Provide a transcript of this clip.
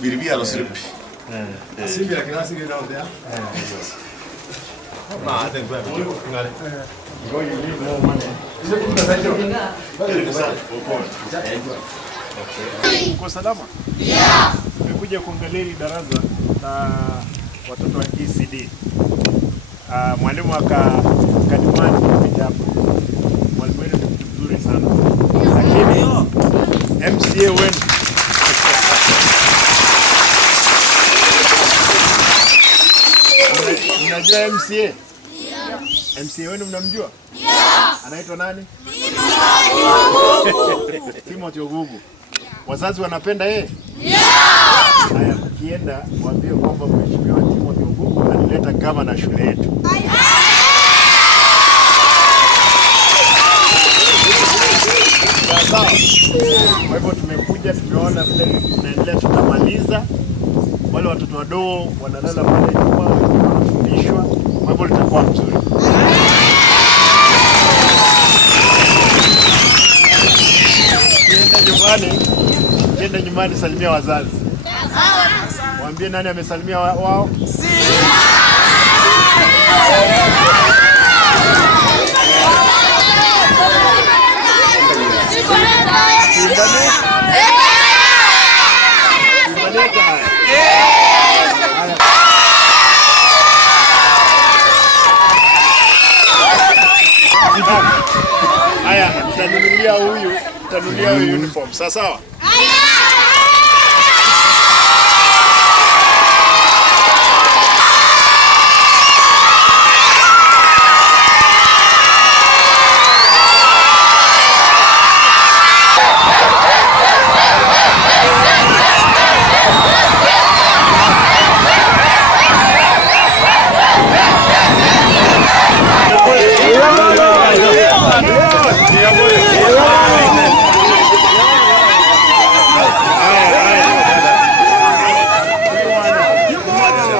Biribia lo sirpi. Simbi la classe che non dia. Ma adesso vai. Voglio lì no mane. Hizo kuna zaidi. Uko salama? Yeah. Nimekuja kuangalia hili darasa la watoto wa ECD. Mwalimu akadimani kuja hapa. Mwalimu wetu ni mtu mzuri sana. Lakini MCA wenu unajua MCA? Yeah. MCA wenu mnamjua? Yeah. Anaitwa nani? Timothy Ogugu. Wazazi wanapenda yeye? Yeah. Haya, ukienda mwambie kwamba mheshimiwa Timothy Ogugu analeta gavana shule yetu. Sawa. Kwa hivyo tumekuja, tumeona vile tunaendelea, tutamaliza. Wale watoto wadogo wanalala pale nyuma, wanafundishwa. Kwa hivyo litakuwa mzuri. Kienda nyumbani salimia wazazi. Waambie nani amesalimia wao? Haya, tanunulia huyu uniform. Sawa sawa?